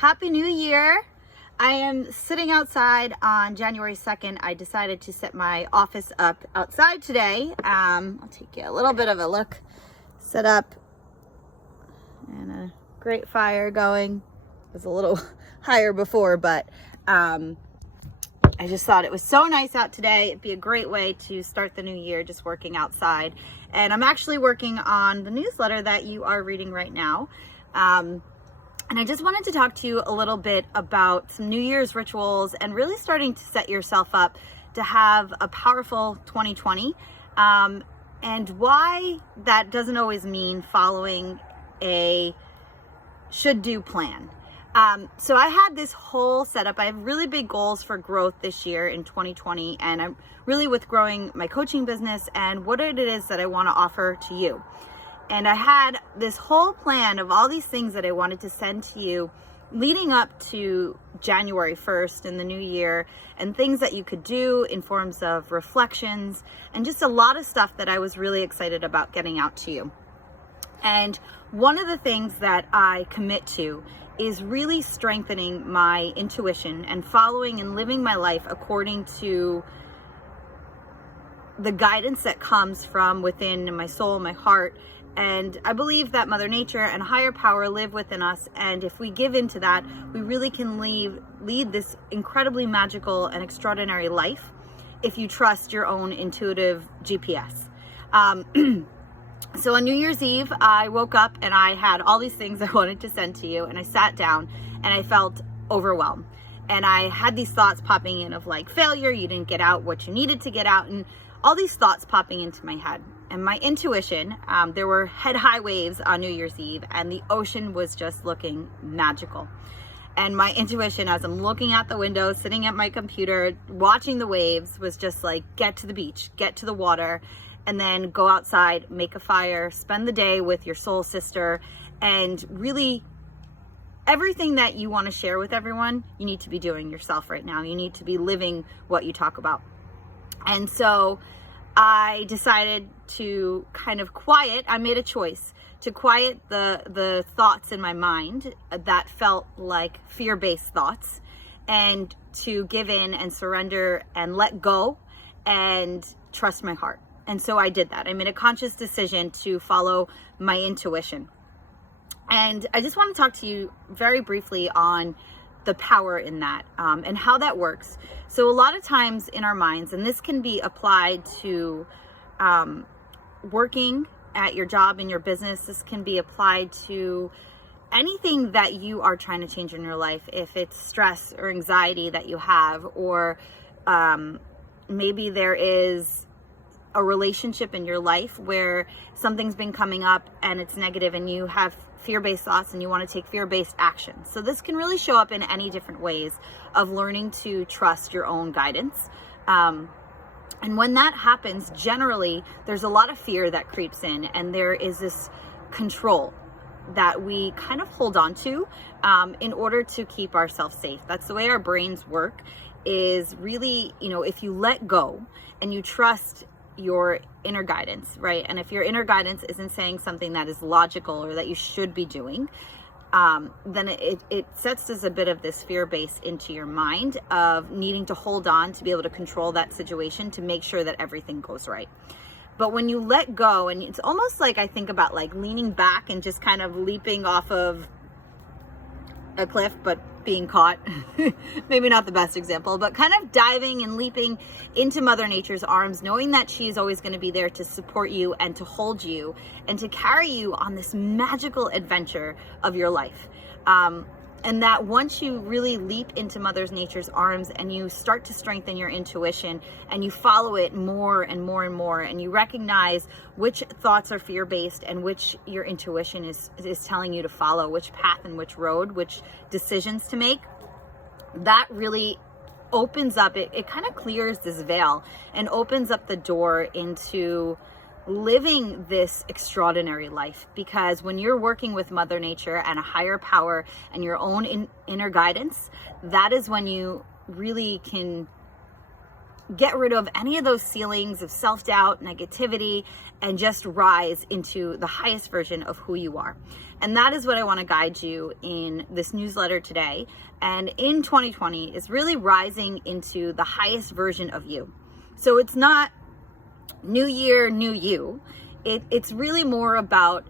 Happy New Year. I am sitting outside on January 2nd. I decided to set my office up outside today. I'll take you a little bit of a look. Set up and a great fire going. It was a little higher before, but I just thought it was so nice out today. It'd be a great way to start the new year just working outside. And I'm actually working on the newsletter that you are reading right now. And I just wanted to talk to you a little bit about some New Year's rituals and really starting to set yourself up to have a powerful 2020, and why that doesn't always mean following a should-do plan. So I had this whole setup. I have really big goals for growth this year in 2020, and I'm really with growing my coaching business and what it is that I want to offer to you. And I had this whole plan of all these things that I wanted to send to you leading up to January 1st in the new year, and things that you could do in forms of reflections and just a lot of stuff that I was really excited about getting out to you. And one of the things that I commit to is really strengthening my intuition and following and living my life according to the guidance that comes from within my soul, my heart. And I believe that Mother Nature and higher power live within us. And if we give into that, we really can lead this incredibly magical and extraordinary life if you trust your own intuitive GPS. So on New Year's Eve, I woke up and I had all these things I wanted to send to you. And I sat down and I felt overwhelmed. And I had these thoughts popping in of like failure, you didn't get out what you needed to get out, and all these thoughts popping into my head. And my intuition, there were head high waves on New Year's Eve, and the ocean was just looking magical. And my intuition, as I'm looking out the window, sitting at my computer, watching the waves, was just like, get to the beach, get to the water, and then go outside, make a fire, spend the day with your soul sister, and really everything that you want to share with everyone, you need to be doing yourself right now. You need to be living what you talk about. And so I decided to kind of I made a choice to quiet the thoughts in my mind that felt like fear-based thoughts, and to give in and surrender and let go and trust my heart. And so I did that. I made a conscious decision to follow my intuition. And I just want to talk to you very briefly on the power in that, and how that works. So a lot of times in our minds, and this can be applied to working at your job, in your business, this can be applied to anything that you are trying to change in your life. If it's stress or anxiety that you have, or maybe there is a relationship in your life where something's been coming up and it's negative, and you have fear-based thoughts and you want to take fear-based action. So this can really show up in any different ways of learning to trust your own guidance. And when that happens, generally, there's a lot of fear that creeps in, and there is this control that we kind of hold on to in order to keep ourselves safe. That's the way our brains work, is really, if you let go and you trust your inner guidance, right? And if your inner guidance isn't saying something that is logical or that you should be doing, then it sets as a bit of this fear base into your mind of needing to hold on to be able to control that situation to make sure that everything goes right. But when you let go, and it's almost like I think about like leaning back and just kind of leaping off of a cliff, but being caught, maybe not the best example, but kind of diving and leaping into Mother Nature's arms, knowing that she is always going to be there to support you and to hold you and to carry you on this magical adventure of your life. And that once you really leap into Mother Nature's arms and you start to strengthen your intuition and you follow it more and more and more, and you recognize which thoughts are fear-based and which your intuition is telling you to follow, which path and which road, which decisions to make, that really opens up, it kind of clears this veil and opens up the door into living this extraordinary life. Because when you're working with Mother Nature and a higher power and your own inner guidance, that is when you really can get rid of any of those ceilings of self-doubt, negativity, and just rise into the highest version of who you are. And that is what I want to guide you in this newsletter today. And in 2020 is really rising into the highest version of you. So it's not new year, new you. It's really more about,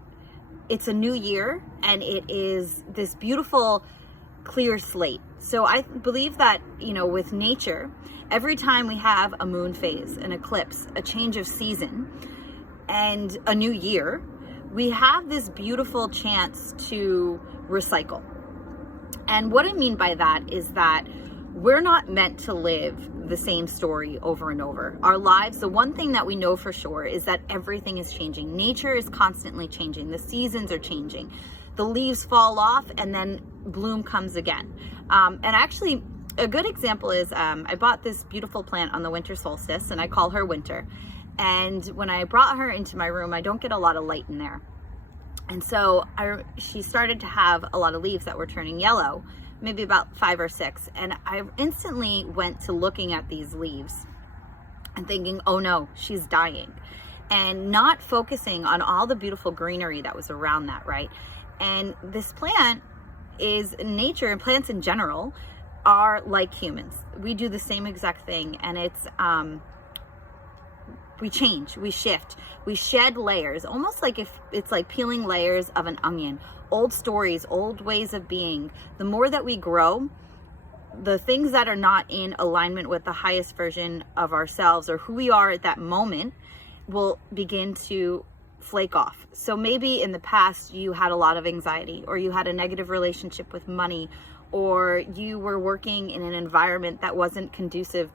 it's a new year, and it is this beautiful clear slate. So I believe that, with nature, every time we have a moon phase, an eclipse, a change of season, and a new year, we have this beautiful chance to recycle. And what I mean by that is that we're not meant to live the same story over and over. Our lives, the one thing that we know for sure is that everything is changing. Nature is constantly changing. The seasons are changing. The leaves fall off and then bloom comes again. And actually, a good example is I bought this beautiful plant on the winter solstice, and I call her Winter. And when I brought her into my room, I don't get a lot of light in there. And so she started to have a lot of leaves that were turning yellow, maybe about 5 or 6. And I instantly went to looking at these leaves and thinking, oh no, she's dying. And not focusing on all the beautiful greenery that was around that, right? And this plant is nature, and plants in general are like humans. We do the same exact thing, and it's we change, we shift, we shed layers, almost like if it's like peeling layers of an onion. Old stories, old ways of being. The more that we grow, the things that are not in alignment with the highest version of ourselves or who we are at that moment will begin to flake off. So maybe in the past you had a lot of anxiety, or you had a negative relationship with money, or you were working in an environment that wasn't conducive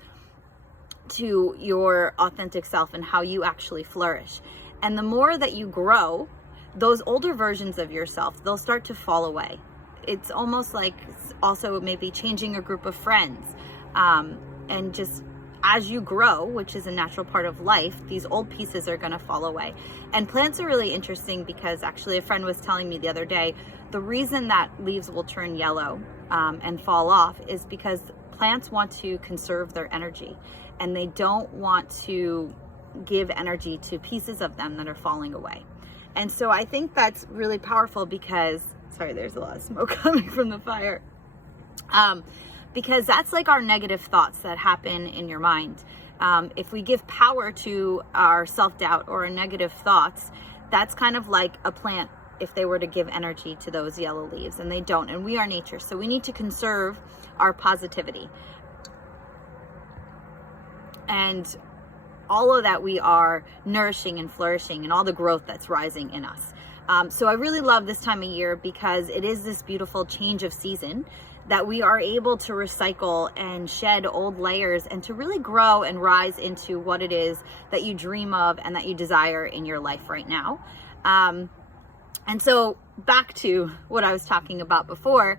to your authentic self and how you actually flourish. And the more that you grow, those older versions of yourself, they'll start to fall away. It's almost like also maybe changing a group of friends. And just as you grow, which is a natural part of life, these old pieces are going to fall away. And plants are really interesting because actually a friend was telling me the other day, the reason that leaves will turn yellow and fall off is because plants want to conserve their energy, and they don't want to give energy to pieces of them that are falling away. And so I think that's really powerful because, sorry, there's a lot of smoke coming from the fire. Because that's like our negative thoughts that happen in your mind. If we give power to our self-doubt or our negative thoughts, that's kind of like a plant if they were to give energy to those yellow leaves, and they don't. And we are nature, so we need to conserve our positivity. And all of that we are nourishing and flourishing, and all the growth that's rising in us. So I really love this time of year because it is this beautiful change of season that we are able to recycle and shed old layers and to really grow and rise into what it is that you dream of and that you desire in your life right now. And so back to what I was talking about before,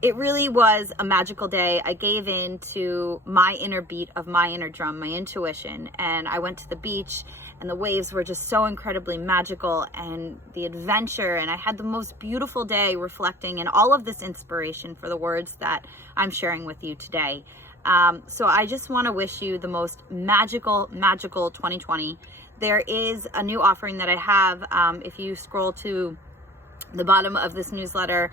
it really was a magical day. I gave in to my inner beat of my inner drum, my intuition, and I went to the beach, and the waves were just so incredibly magical, and the adventure, and I had the most beautiful day reflecting and all of this inspiration for the words that I'm sharing with you today. So I just want to wish you the most magical 2020. There is a new offering that I have. If you scroll to the bottom of this newsletter,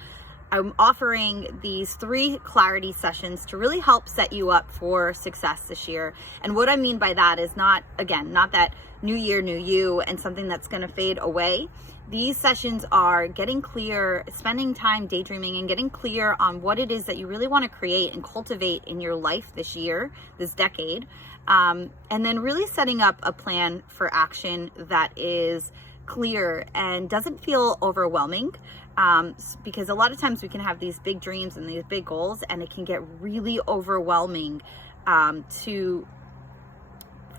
I'm offering these 3 clarity sessions to really help set you up for success this year. And what I mean by that is not that new year, new you and something that's going to fade away. These sessions are getting clear, spending time daydreaming and getting clear on what it is that you really want to create and cultivate in your life this year, this decade. And then really setting up a plan for action that is clear and doesn't feel overwhelming. Because a lot of times we can have these big dreams and these big goals, and it can get really overwhelming to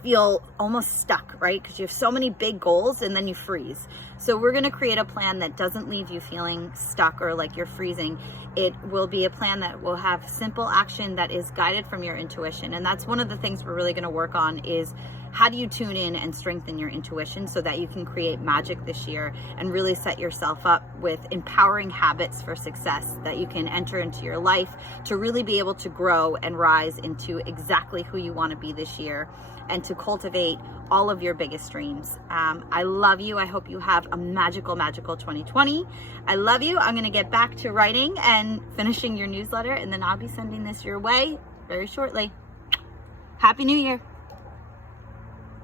feel almost stuck, right? Because you have so many big goals and then you freeze. So we're going to create a plan that doesn't leave you feeling stuck or like you're freezing. It will be a plan that will have simple action that is guided from your intuition. And that's one of the things we're really going to work on, is how do you tune in and strengthen your intuition so that you can create magic this year and really set yourself up with empowering habits for success that you can enter into your life to really be able to grow and rise into exactly who you want to be this year and to cultivate all of your biggest dreams. I love you. I hope you have a magical 2020. I love you. I'm going to get back to writing and finishing your newsletter, and then I'll be sending this your way very shortly. Happy New Year.